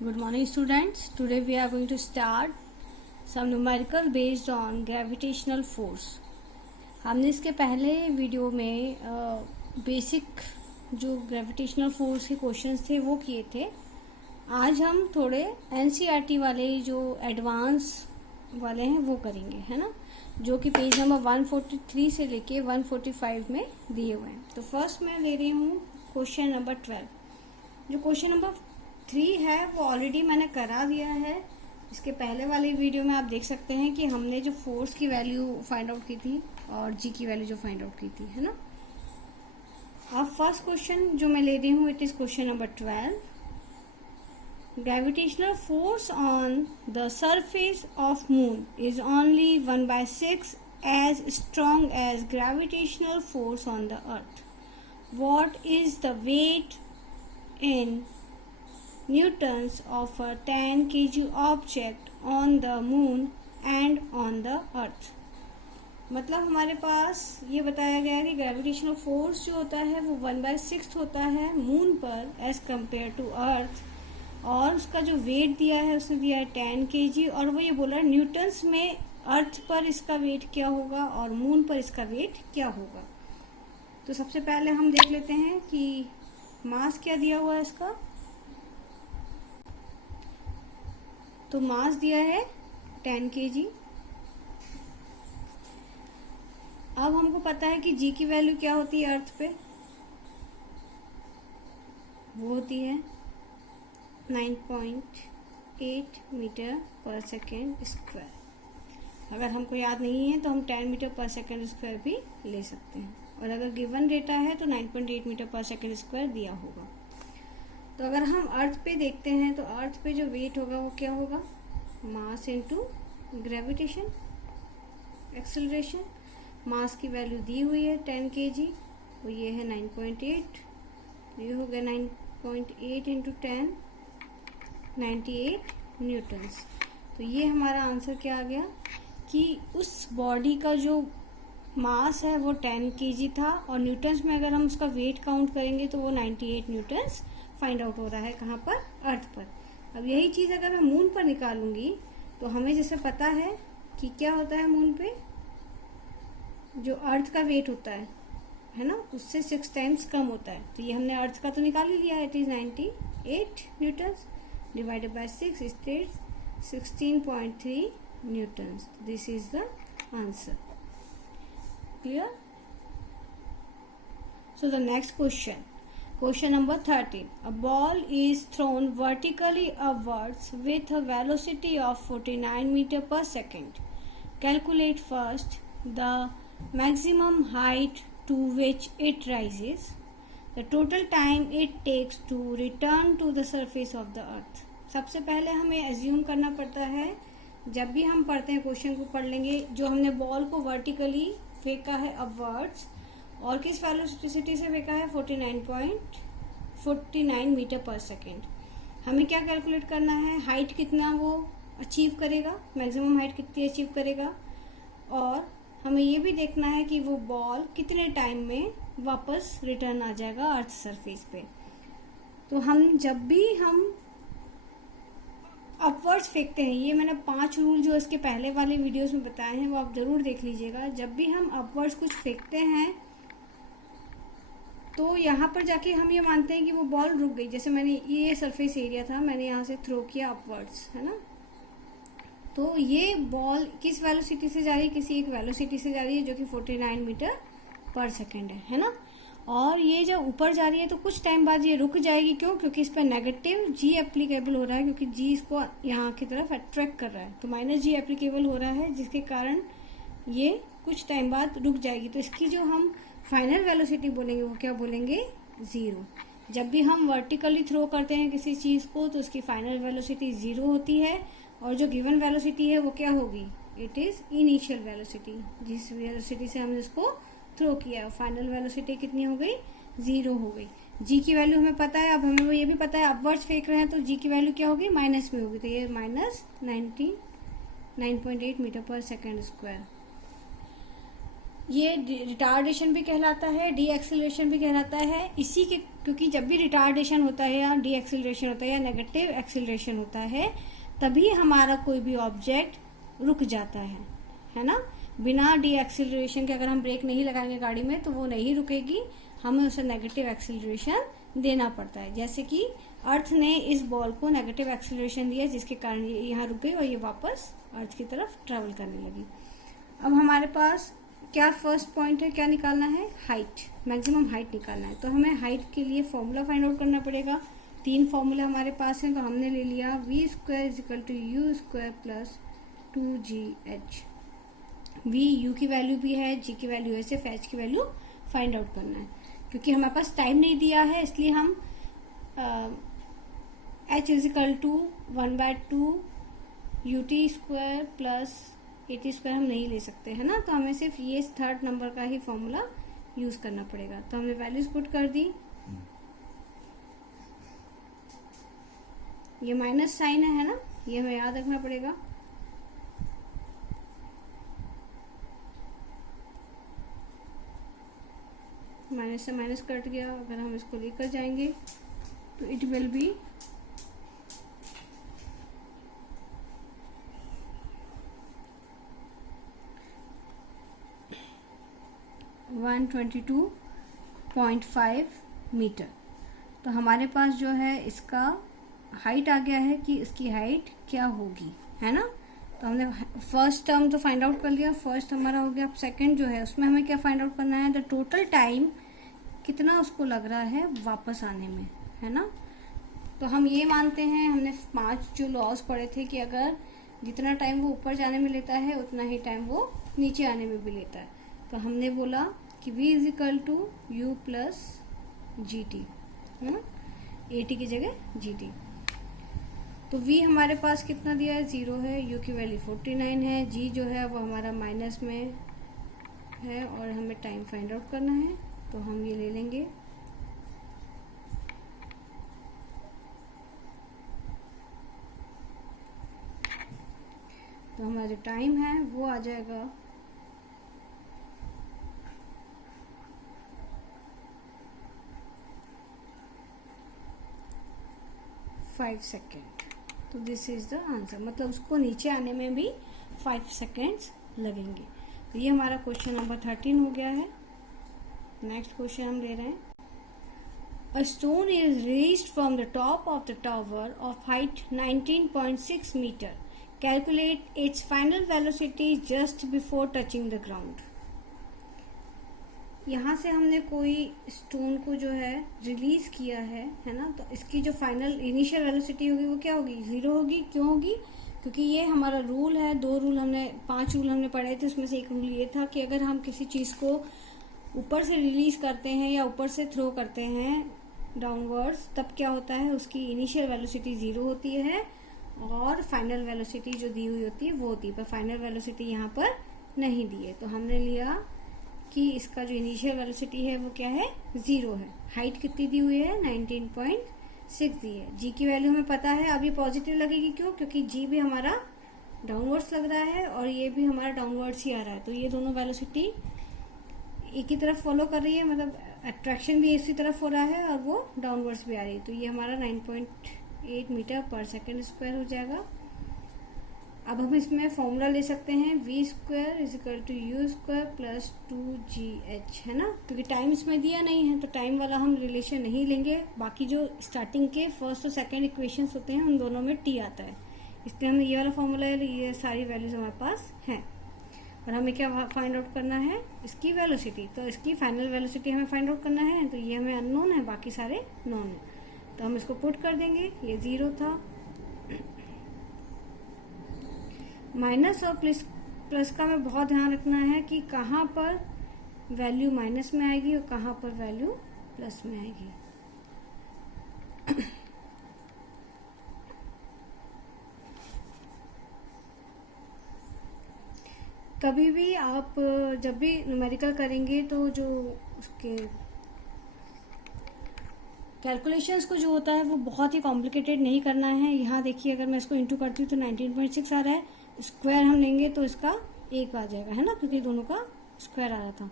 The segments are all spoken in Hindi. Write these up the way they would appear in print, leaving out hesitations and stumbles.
Good morning students. Today we are going to start some numerical based on gravitational force. हमने इसके पहले वीडियो में बेसिक जो ग्रेविटेशनल फोर्स के क्वेश्चंस थे वो किए थे. आज हम थोड़े एनसीईआरटी वाले जो एडवांस वाले हैं वो करेंगे, है ना, जो कि पेज नंबर 143 से लेके 145 में दिए हुए हैं. तो फर्स्ट मैं ले रही हूँ क्वेश्चन नंबर 12. जो क्वेश्चन नंबर 3 है वो ऑलरेडी मैंने करा दिया है. इसके पहले वाली वीडियो में आप देख सकते हैं कि हमने जो फोर्स की वैल्यू फाइंड आउट की थी और जी की वैल्यू जो फाइंड आउट की थी, है ना. अब फर्स्ट क्वेश्चन जो मैं ले रही हूँ it is question number 12. Gravitational force on the surface of moon is only 1/6 as strong as gravitational force on the earth. What is the weight in newtons of a 10 kg object on the moon and on the earth? मतलब हमारे पास ये बताया गया है कि ग्रेविटेशनल फोर्स जो होता है वो 1/6 होता है मून पर एज कम्पेयर टू अर्थ, और उसका जो वेट दिया है उसने दिया है 10 kg, और वो ये बोला न्यूटन्स में अर्थ पर इसका वेट क्या होगा और मून पर इसका वेट क्या होगा. तो सबसे पहले हम देख लेते हैं कि मास क्या दिया हुआ है इसका. तो मास दिया है 10 kg. अब हमको पता है कि जी की वैल्यू क्या होती है अर्थ पे, वो होती है 9.8 मीटर पर सेकेंड स्क्वायर. अगर हमको याद नहीं है तो हम 10 मीटर पर सेकेंड स्क्वायर भी ले सकते हैं, और अगर गिवन डेटा है तो 9.8 मीटर पर सेकेंड स्क्वायर दिया होगा. तो अगर हम अर्थ पे देखते हैं तो अर्थ पे जो वेट होगा वो क्या होगा, मास इनटू ग्रेविटेशन एक्सेलरेशन. मास की वैल्यू दी हुई है 10 kg, तो ये है 9.8, ये हो गया 9.8 इंटू 10, 98 न्यूटन्स. तो ये हमारा आंसर क्या आ गया कि उस बॉडी का जो मास है वो 10 kg था, और न्यूटन्स में अगर हम उसका वेट काउंट करेंगे तो वो 98 न्यूटन्स फाइंड आउट हो रहा है. कहाँ पर, अर्थ पर. अब यही चीज़ अगर मैं मून पर निकालूंगी तो हमें जैसे पता है कि क्या होता है मून पे, जो अर्थ का वेट होता है ना, उससे 6 टाइम्स कम होता है. तो ये हमने अर्थ का तो निकाल ही लिया है, it is 98 Newton's divided by 6 states 16.3 newtons. This is the answer. Clear? So the next question number 13. A ball is thrown vertically upwards with a velocity of 49 meter per second. Calculate first the maximum height to which it rises, the total time it takes to return to the surface of the earth. सबसे पहले हमें एज्यूम करना पड़ता है, जब भी हम पढ़ते हैं क्वेश्चन को पढ़ लेंगे, जो हमने बॉल को वर्टिकली फेंका है अपवर्ड्स, और किस वेलोसिटी से फेंका है 49.49 मीटर पर सेकेंड. हमें क्या कैलकुलेट करना है, हाइट कितना वो अचीव करेगा, मैक्सिमम हाइट कितनी अचीव करेगा, और हमें ये भी देखना है कि वो बॉल कितने टाइम में वापस रिटर्न आ जाएगा अर्थ सरफेस पे. तो हम जब भी हम अपवर्ड्स फेंकते हैं, ये मैंने 5 रूल जो इसके पहले वाले वीडियोस में बताए हैं वो आप ज़रूर देख लीजिएगा. जब भी हम अपवर्ड्स कुछ फेंकते हैं तो यहाँ पर जाके हम ये मानते हैं कि वो बॉल रुक गई. जैसे मैंने ये सरफेस एरिया था, मैंने यहाँ से थ्रो किया अपवर्ड्स, है ना, तो ये बॉल किस वेलोसिटी से जा रही है, किसी एक वेलोसिटी से जा रही है जो कि 49 मीटर पर सेकेंड है ना. और ये जब ऊपर जा रही है तो कुछ टाइम बाद ये रुक जाएगी. क्यों? क्योंकि इस पर नेगेटिव जी एप्लीकेबल हो रहा है, क्योंकि जी इसको यहाँ की तरफ अट्रैक्ट कर रहा है, तो माइनस जी एप्लीकेबल हो रहा है, जिसके कारण ये कुछ टाइम बाद रुक जाएगी. तो इसकी जो हम फाइनल वेलोसिटी बोलेंगे वो क्या बोलेंगे, 0. जब भी हम वर्टिकली थ्रो करते हैं किसी चीज़ को तो उसकी फाइनल वेलोसिटी 0 होती है, और जो गिवन वेलोसिटी है वो क्या होगी, इट इज़ इनिशियल वेलोसिटी. जिस वेलोसिटी से हमने उसको थ्रो किया, फाइनल वेलोसिटी कितनी हो गई, 0 हो गई. जी की वैल्यू हमें पता है, अब हमें ये भी पता है अपवर्ड्स फेंक रहे हैं तो जी की वैल्यू क्या होगी, माइनस में होगी. तो ये -9.8 मीटर पर सेकेंड स्क्वायर. ये रिटार्डेशन भी कहलाता है, डी एक्सेलरेशन भी कहलाता है इसी के, क्योंकि जब भी रिटार्डेशन होता है या डी एक्सेलरेशन होता है या नेगेटिव एक्सेलरेशन होता है तभी हमारा कोई भी ऑब्जेक्ट रुक जाता है ना। बिना डी एक्सेलरेशन के अगर हम ब्रेक नहीं लगाएंगे गाड़ी में तो वो नहीं रुकेगी, हमें उसे नेगेटिव एक्सेलरेशन देना पड़ता है। जैसे कि अर्थ ने इस बॉल को नेगेटिव एक्सेलरेशन दिया जिसके कारण ये यहाँ रुक गई और ये वापस अर्थ की तरफ ट्रेवल करने लगी। अब हमारे पास क्या फर्स्ट पॉइंट है, क्या निकालना है, हाइट, मैक्सिमम हाइट निकालना है। तो हमें हाइट के लिए फॉर्मूला फाइंड आउट करना पड़ेगा। 3 फॉर्मूला हमारे पास हैं, तो हमने ले लिया v² = u² + 2gh। v u की वैल्यू भी है, g की वैल्यू है, सिर्फ h की वैल्यू फाइंड आउट करना है। क्योंकि हमारे पास टाइम नहीं दिया है इसलिए हम h = 1/2 ut² + at² हम नहीं ले सकते है ना। तो हमें सिर्फ ये थर्ड नंबर का ही फॉर्मूला यूज करना पड़ेगा। तो हमने वैल्यूज पुट कर दी, ये माइनस साइन है ना, ये हमें याद रखना पड़ेगा। माइनस से माइनस कट गया, अगर हम इसको लेकर जाएंगे तो इट विल बी 122.5 मीटर। तो हमारे पास जो है इसका हाइट आ गया है कि इसकी हाइट क्या होगी, है ना। तो हमने फर्स्ट टर्म तो फाइंड आउट कर लिया, फर्स्ट हमारा हो गया। अब सेकंड जो है उसमें हमें क्या फाइंड आउट करना है, द टोटल टाइम कितना उसको लग रहा है वापस आने में, है ना। तो हम ये मानते हैं, हमने 5 जो लॉज पढ़े थे कि अगर जितना टाइम वो ऊपर जाने में लेता है उतना ही टाइम वो नीचे आने में भी लेता है। तो हमने बोला कि v = u + gt, है ना, at की जगह gt। तो v हमारे पास कितना दिया है, 0 है, u की वैल्यू 49 है, g जो है वो हमारा माइनस में है और हमें टाइम फाइंड आउट करना है। तो हम ये ले लेंगे, तो हमारा जो टाइम है वो आ जाएगा 5 सेकेंड। तो दिस इज द आंसर, मतलब उसको नीचे आने में भी 5 सेकेंड्स लगेंगे। तो ये हमारा क्वेश्चन नंबर 13 हो गया है। नेक्स्ट क्वेश्चन हम ले रहे हैं, a stone is raised from the top of the tower of height 19.6 metre, calculate its final velocity just before touching the ground. यहाँ से हमने कोई स्टोन को जो है रिलीज किया है ना, तो इसकी जो फाइनल इनिशियल वेलोसिटी होगी वो क्या होगी, 0 होगी। क्यों होगी, क्योंकि ये हमारा रूल है। 5 रूल हमने पढ़े थे, उसमें से एक रूल ये था कि अगर हम किसी चीज को ऊपर से रिलीज करते हैं या ऊपर से थ्रो करते हैं डाउनवर्ड्स, तब क्या होता है, उसकी इनिशियल वेलोसिटी 0 होती है और फाइनल वेलोसिटी जो दी हुई होती है वो होती है, पर फाइनल वेलोसिटी यहाँ पर नहीं दी है। तो हमने लिया कि इसका जो इनिशियल वेलोसिटी है वो क्या है, 0 है। हाइट कितनी दी हुई है, 19.6 दी है। जी की वैल्यू हमें पता है, अब ये पॉजिटिव लगेगी, क्यों, क्योंकि जी भी हमारा डाउनवर्ड्स लग रहा है और ये भी हमारा डाउनवर्ड्स ही आ रहा है। तो ये दोनों वेलोसिटी एक ही तरफ फॉलो कर रही है, मतलब अट्रैक्शन भी इसी तरफ हो रहा है और वो डाउनवर्ड्स भी आ रही है। तो ये हमारा 9.8 मीटर पर सेकेंड स्क्वायर हो जाएगा। अब हम इसमें फॉर्मूला ले सकते हैं, v² = u² + 2gh, है ना, क्योंकि टाइम इसमें दिया नहीं है तो टाइम वाला हम रिलेशन नहीं लेंगे। बाकी जो स्टार्टिंग के फर्स्ट और सेकंड इक्वेशंस होते हैं उन दोनों में t आता है, इसलिए हमने ये वाला फॉर्मूला, ये सारी वैल्यूज हमारे पास हैं। और हमें क्या फाइंड आउट करना है, इसकी वेलोसिटी। तो इसकी फाइनल वेलोसिटी हमें फाइंड आउट करना है, तो ये हमें अननोन है, बाकी सारे नोन है। तो हम इसको पुट कर देंगे, ये 0 था। माइनस और प्लस का हमें बहुत ध्यान रखना है कि कहाँ पर वैल्यू माइनस में आएगी और कहाँ पर वैल्यू प्लस में आएगी। कभी भी आप जब भी न्यूमेरिकल करेंगे तो जो उसके कैलकुलेशंस को जो होता है वो बहुत ही कॉम्प्लिकेटेड नहीं करना है। यहाँ देखिए, अगर मैं इसको इंटू करती हूँ तो 19.6 आ रहा है, स्क्वायर हम लेंगे तो इसका 1 आ जाएगा, है ना, क्योंकि दोनों का स्क्वायर आ रहा था,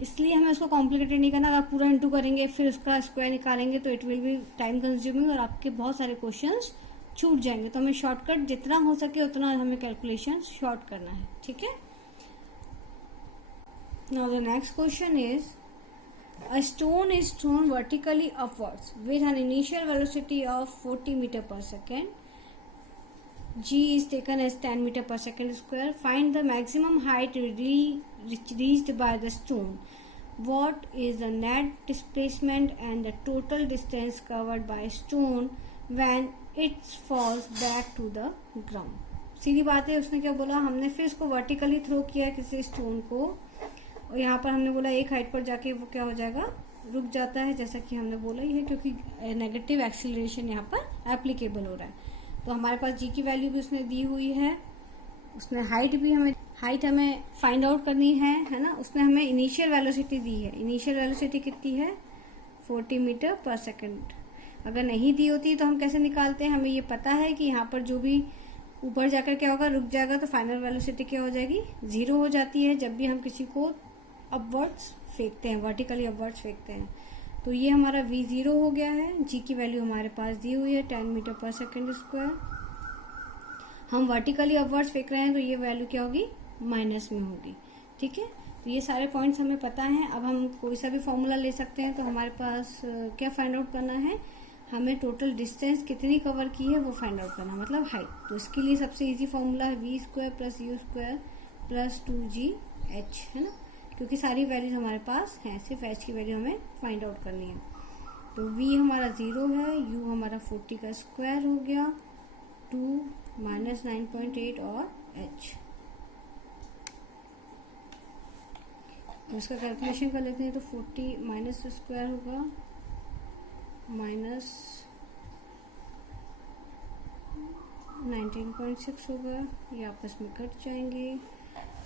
इसलिए हमें उसको कॉम्प्लिकेटेड नहीं करना। अगर पूरा इंटू करेंगे फिर उसका स्क्वायर निकालेंगे तो it will be time consuming और आपके बहुत सारे क्वेश्चंस छूट जाएंगे। तो हमें शॉर्टकट जितना हो सके उतना हमें कैलकुलेशन शॉर्ट करना है, ठीक है। Now the next question is a stone is thrown vertically upwards with an initial velocity of 40 meter per second. G is taken as 10 meter per second square. Find the maximum height reached by the stone. What is the net displacement and the total distance covered by stone when it falls back to the ground? सीधी बात है, उसने क्या बोला, हमने फिर इसको वर्टिकली थ्रो किया किसी स्टोन को, और यहाँ पर हमने बोला एक हाइट पर जाके वो क्या हो जाएगा, रुक जाता है, जैसा कि हमने बोला ही है, क्योंकि नेगेटिव एक्सीलरेशन यहाँ पर एप्लीकेबल हो रहा है। तो हमारे पास जी की वैल्यू भी उसने दी हुई है, उसने हाइट हमें फाइंड आउट करनी है ना। उसने हमें इनिशियल वेलोसिटी दी है, इनिशियल वेलोसिटी कितनी है 40 मीटर पर सेकेंड। अगर नहीं दी होती तो हम कैसे निकालते हैं, हमें ये पता है कि यहाँ पर जो भी ऊपर जाकर क्या होगा, रुक जाएगा, तो फाइनल वेलोसिटी क्या हो जाएगी, 0 हो जाती है जब भी हम किसी को अपवर्ड्स फेंकते हैं, वर्टिकली अपवर्ड्स फेंकते हैं। तो ये हमारा v0 हो गया है। जी की वैल्यू हमारे पास दी हुई है 10 मीटर पर सेकेंड स्क्वायर। हम वर्टिकली अपवर्ड्स फेंक रहे हैं तो ये वैल्यू क्या होगी, माइनस में होगी, ठीक है। तो ये सारे पॉइंट्स हमें पता हैं। अब हम कोई सा भी फॉर्मूला ले सकते हैं। तो हमारे पास क्या फाइंड आउट करना है, हमें टोटल डिस्टेंस कितनी कवर की है वो फाइंड आउट करना, मतलब हाइट। तो इसके लिए सबसे इजी फॉर्मूला है v square plus you square plus 2gh, है ना, क्योंकि सारी वैल्यूज हमारे पास हैं, सिर्फ h की वैल्यू हमें फाइंड आउट करनी है। तो v हमारा 0 है, u हमारा 40 का स्क्वायर हो गया, 2 माइनस 9.8 और h। तो इसका कैलकुलेशन कर लेते हैं। तो 40 माइनस स्क्वायर होगा माइनस 19.6 होगा, ये आपस में कट जाएंगे।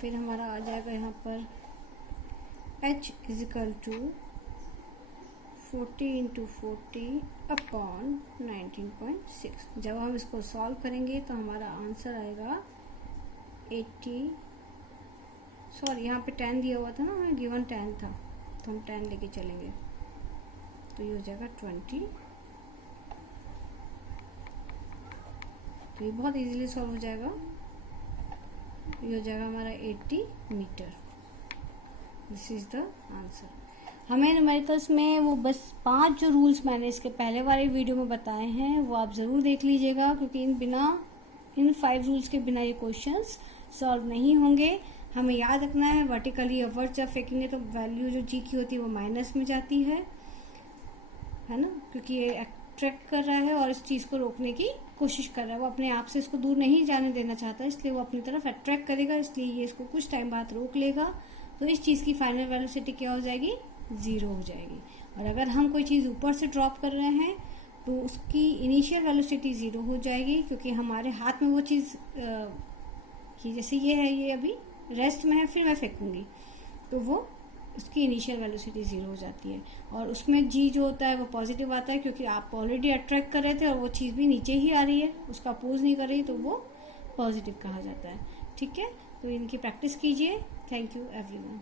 फिर हमारा आ जाएगा यहाँ पर h is equal to 40 into 40 upon 19.6। जब हम इसको सॉल्व करेंगे तो हमारा आंसर आएगा 80, सॉरी यहाँ पे 10 दिया हुआ था ना, हमें गिवन 10 था, तो हम 10 लेके चलेंगे, तो ये हो जाएगा 20। तो ये बहुत इजीली सॉल्व हो जाएगा, ये हो जाएगा हमारा 80 metre. This is the answer. हमें न्यूमेरिकल्स में वो बस 5 जो रूल्स मैंने इसके पहले वाले वीडियो में बताए हैं वो आप ज़रूर देख लीजिएगा, क्योंकि इन 5 रूल्स के बिना ये क्वेश्चंस सॉल्व नहीं होंगे। हमें याद रखना है वर्टिकली अपवर्ड जब फेंकेंगे तो वैल्यू जो जी की होती है वो माइनस में जाती है ना, क्योंकि ये अट्रैक्ट कर रहा है और इस चीज़ को रोकने की कोशिश कर रहा है। वो अपने आप से इसको दूर नहीं जाने देना चाहता, इसलिए वो अपनी तरफ अट्रैक्ट करेगा, इसलिए ये इसको कुछ टाइम बाद रोक लेगा। तो इस चीज़ की फाइनल वेलोसिटी क्या हो जाएगी, 0 हो जाएगी। और अगर हम कोई चीज़ ऊपर से ड्रॉप कर रहे हैं तो उसकी इनिशियल वेलोसिटी 0 हो जाएगी, क्योंकि हमारे हाथ में वो चीज़ जैसे ये है, ये अभी रेस्ट में है, फिर मैं फेंकूंगी तो वो उसकी इनिशियल वेलोसिटी 0 हो जाती है। और उसमें जी जो होता है वो पॉजिटिव आता है, क्योंकि आप ऑलरेडी अट्रैक्ट कर रहे थे और वो चीज़ भी नीचे ही आ रही है, उसका अपोज नहीं कर रही, तो वो पॉजिटिव कहा जाता है, ठीक है। तो इनकी प्रैक्टिस कीजिए। Thank you everyone.